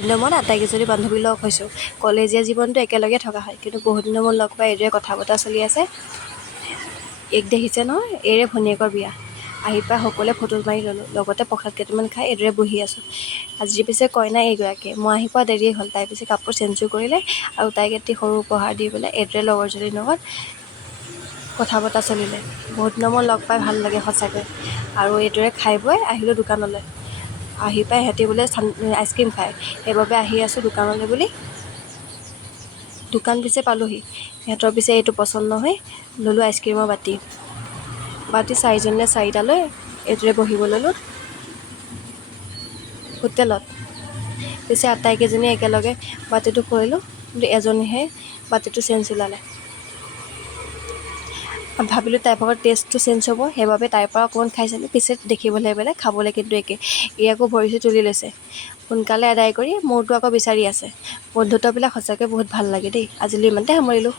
দিনৰ মূৰত আটাইকেইজনী বান্ধৱী লগ হৈছোঁ। কলেজীয়া জীৱনটো একেলগে থকা হয়, কিন্তু বহুত দিনৰ মূৰত লগ পাই এইদৰে কথা বতৰা চলি আছে। এইক দেখিছে নহয়, এইৰে ভনীয়েকৰ বিয়া। আহি পাই সকলোৱে ফটো মাৰি ল'লোঁ, লগতে প্ৰসাদ কেইটামান খাই এইদৰে বহি আছোঁ। আজি পিছে কইনা এইগৰাকী। মই আহি পোৱা দেৰি হ'ল। তাই পিছে কাপোৰ চেঞ্জো কৰিলে আৰু তাইক এটি সৰু উপহাৰ দি পেলাই এইদৰে লগৰজনীৰ লগত কথা বতৰা চলিলে। বহুত দিনৰ মূৰত লগ পাই ভাল লাগে সঁচাকৈ। আৰু এইদৰে খাই বৈ আহিলোঁ দোকানলৈ। আহি পাই সিহঁতি বোলে আইচক্ৰীম খায়, সেইবাবে আহি আছোঁ দোকানলৈ বুলি। দোকান পিছে পালোঁহি। সিহঁতৰ পিছে এইটো পচন্দ নহয়, ল'লোঁ আইচক্ৰীমৰ বাতি 4জনীয়ে 4টা লৈ এইদৰে বহিব ল'লোঁ হোটেলত। পিছে আটাইকেইজনীয়ে একেলগে বাতিটো কৰিলোঁ, কিন্তু এজনীহে বাতিটো চেঞ্জ ওলালে। ভাবিলোঁ তাইৰ ভাগৰ টেষ্টটো চেঞ্জ হ'ব, সেইবাবে তাইৰ পৰা অকণমান খাই চালোঁ। পিছে দেখিবলৈ বেলেগ, খাবলৈ কিন্তু একে। ই আকৌ ভৰি তুলি লৈছে। সোনকালে আদায় কৰি মোৰতো আকৌ বিচাৰি আছে। বন্ধুত্ববিলাক সঁচাকৈ বহুত ভাল লাগে দেই। আজিলৈ ইমানতে সামৰিলোঁ।